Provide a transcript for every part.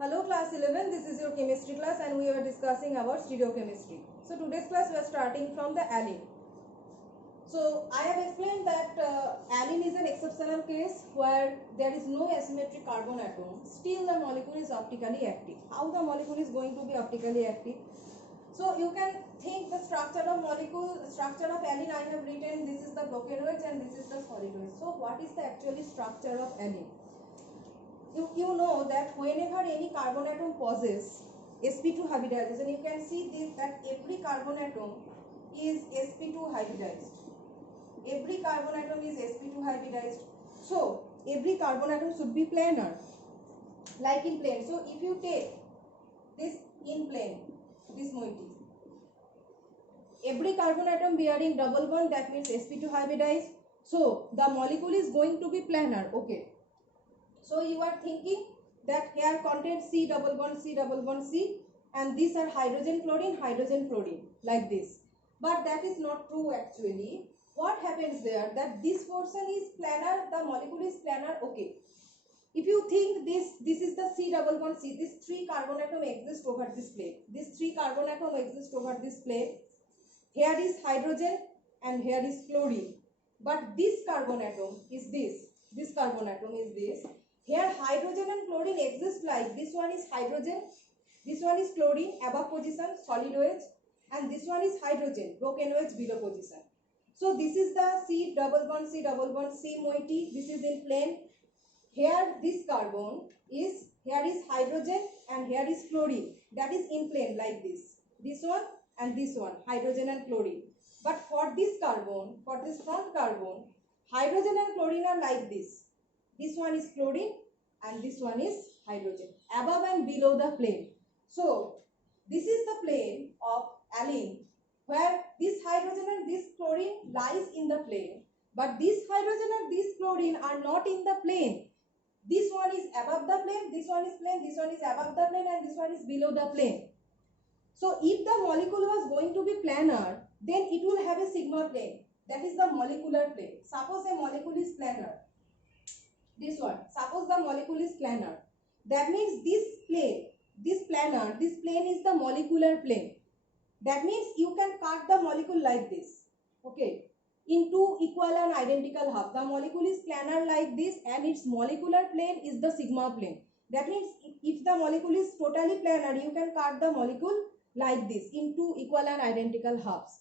Hello class 11, this is your chemistry class and we are discussing about stereochemistry. So today's class we are starting from the alene. So I have explained that alene is an exceptional case where there is no asymmetric carbon atom, still the molecule is optically active. How the molecule is going to be optically active? So you can think the structure of molecule, structure of alene I have written, this is the broken wedge and this is the solid wedge. So what is the actually structure of alene? You know that whenever any carbon atom possesses sp2 hybridization, you can see this that every carbon atom is sp2 hybridized. Every carbon atom is sp2 hybridized. So every carbon atom should be planar, like in plane. So if you take this in plane, this moiety, every carbon atom bearing double bond, that means sp2 hybridized. So the molecule is going to be planar. Okay. So you are thinking that here contains C double bond C, and these are hydrogen chlorine like this. But that is not true actually. What happens there, that this portion is planar, the molecule is planar. Okay. If you think this is the C double bond C, this 3 carbon atom exist over this plate. This 3 carbon atom exist over this plate. Here is hydrogen and here is chlorine. But this carbon atom is this. This carbon atom is this. Here hydrogen and chlorine exist like this one is hydrogen, this one is chlorine above position solid wedge, and this one is hydrogen broken wedge below position. So this is the C double bond C moiety. This is in plane. Here this carbon is, here is hydrogen and here is chlorine, that is in plane like this. This one and this one, hydrogen and chlorine. But for this carbon, for this front carbon, hydrogen and chlorine are like this. This one is chlorine and this one is hydrogen, above and below the plane. So this is the plane of alene, where this hydrogen and this chlorine lies in the plane, but this hydrogen and this chlorine are not in the plane. This one is above the plane, this one is plane, this one is above the plane, and this one is below the plane. So if the molecule was going to be planar, then it will have a sigma plane, that is the molecular plane. Suppose a molecule is planar, this one, suppose the molecule is planar, that means this plane, this planar, this plane is the molecular plane. That means you can cut the molecule like this, okay, into equal and identical half. The molecule is planar like this and its molecular plane is the sigma plane. That means if the molecule is totally planar, you can cut the molecule like this into equal and identical halves.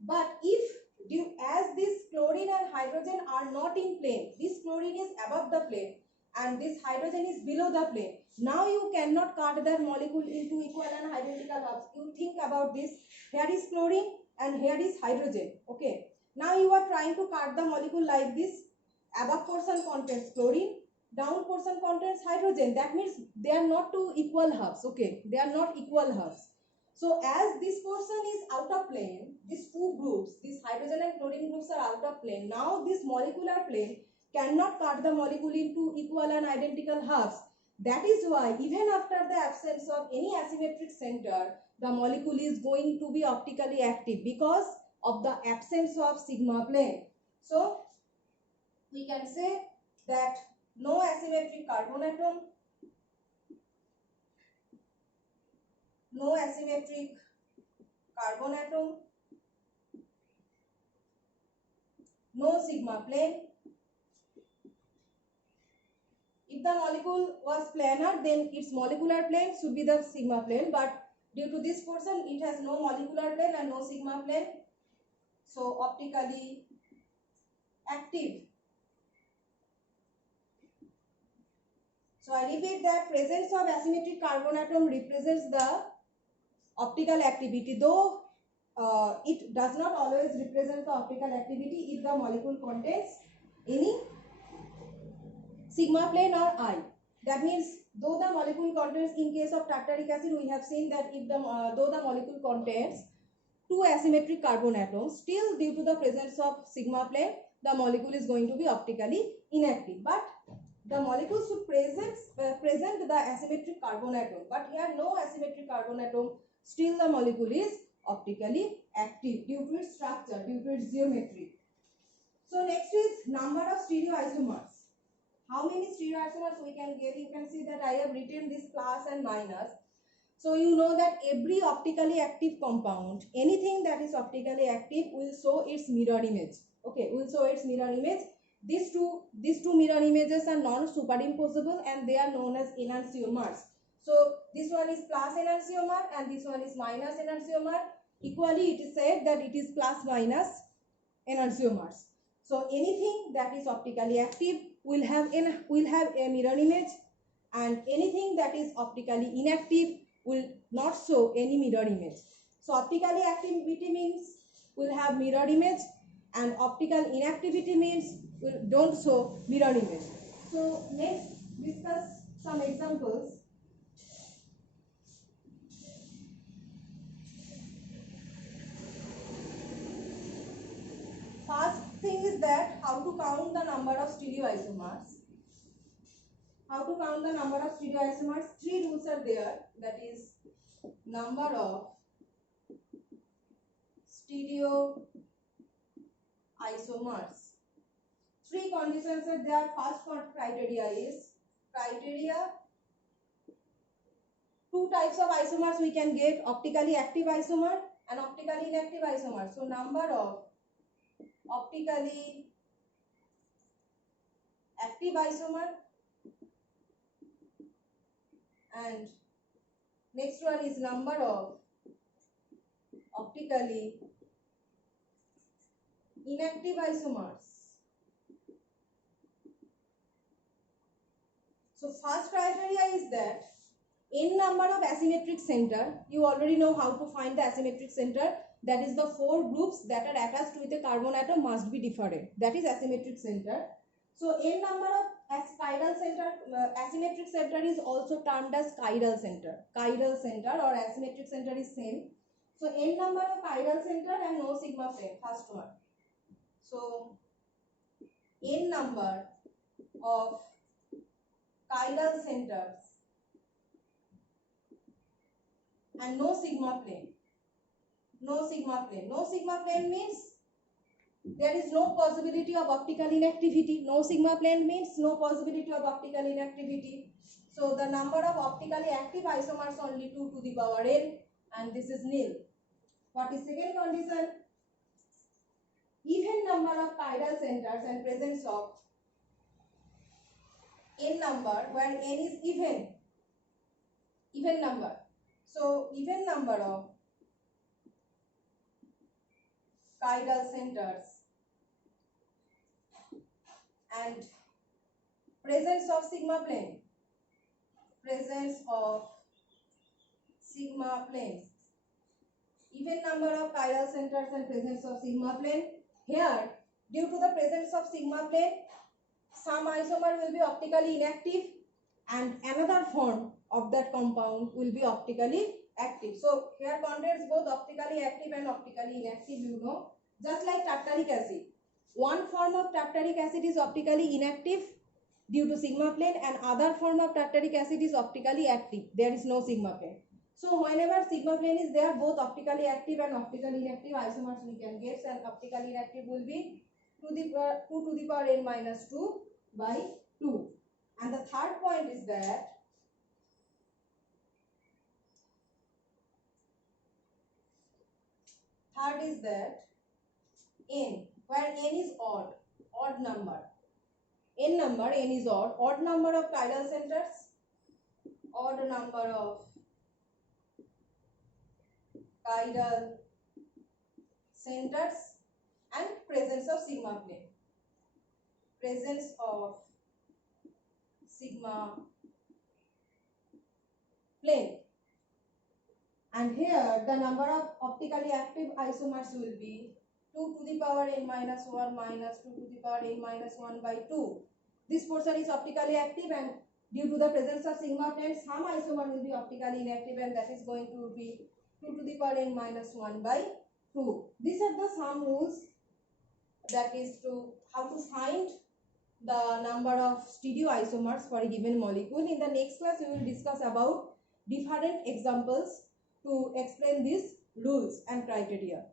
But if as this chlorine and hydrogen are not in plane, this chlorine is above the plane and this hydrogen is below the plane, now you cannot cut their molecule into equal and identical halves. You think about this, here is chlorine and here is hydrogen, okay. Now you are trying to cut the molecule like this, above portion contains chlorine, down portion contains hydrogen, that means they are not two equal halves, okay, they are not equal halves. So as this portion is out of plane, these two groups, these hydrogen and chlorine groups are out of plane. Now this molecular plane cannot cut the molecule into equal and identical halves. That is why even after the absence of any asymmetric center, the molecule is going to be optically active because of the absence of sigma plane. So we can say that no asymmetric carbon atom, no asymmetric carbon atom, no sigma plane. If the molecule was planar, then its molecular plane should be the sigma plane, but due to this portion it has no molecular plane and no sigma plane, so optically active. So I repeat that presence of asymmetric carbon atom represents the optical activity, though it does not always represent the optical activity if the molecule contains any sigma plane or I. That means though the molecule contains, in case of tartaric acid we have seen that if the though the molecule contains two asymmetric carbon atoms, still due to the presence of sigma plane the molecule is going to be optically inactive. But the molecule should present the asymmetric carbon atom, but here no asymmetric carbon atom, still the molecule is optically active due to its structure, due to its geometry. So next is number of stereoisomers. How many stereoisomers we can get? You can see that I have written this plus and minus. So you know that every optically active compound, anything that is optically active will show its mirror image. Okay, will show its mirror image. These two mirror images are non-superimposable and they are known as enantiomers. So this one is plus enantiomer and this one is minus enantiomer. Equally, it is said that it is plus minus enantiomers. So anything that is optically active will have a mirror image, and anything that is optically inactive will not show any mirror image. So optically activity means will have mirror image, and optical inactivity means will don't show mirror image. So next discuss some examples. First thing is that how to count the number of stereoisomers. How to count the number of stereoisomers? Three rules are there. That is number of stereoisomers. Three conditions are there. First criteria is two types of isomers we can get: optically active isomer and optically inactive isomer. So number of optically active isomer, and next one is number of optically inactive isomers. So first criteria is that n number of asymmetric center. You already know how to find the asymmetric center. That is the four groups that are attached with a carbon atom must be different. That is asymmetric center. So n number of chiral center, asymmetric center is also termed as chiral center. Chiral center or asymmetric center is same. So n number of chiral center and no sigma plane. First one. So n number of chiral centers and no sigma plane. No sigma plane. No sigma plane means there is no possibility of optical inactivity. No sigma plane means no possibility of optical inactivity. So the number of optically active isomers only 2 to the power n, and this is nil. What is second condition? Even number of chiral centers and presence of n number, where n is even number. So even number of chiral centers and presence of sigma plane. Even number of chiral centers and presence of sigma plane. Here, due to the presence of sigma plane, some isomer will be optically inactive and another form of that compound will be optically active. So here contains both optically active and optically inactive, you know. Just like tartaric acid. One form of tartaric acid is optically inactive due to sigma plane, and other form of tartaric acid is optically active. There is no sigma plane. So whenever sigma plane is there, both optically active and optically inactive isomers we can get, and optically inactive will be 2 to the power n minus 2 by 2. And the third point is that n, where n is odd number. N is odd number of chiral centers, odd number of chiral centers, and presence of sigma plane. Presence of sigma plane. And here the number of optically active isomers will be 2 to the power n minus 1 minus 2 to the power n minus 1 by 2. This portion is optically active, and due to the presence of sigma plane, some isomer will be optically inactive, and that is going to be 2 to the power n minus 1 by 2. These are the some rules, that is to how to find the number of stereoisomers for a given molecule. In the next class, we will discuss about different examples to explain these rules and criteria.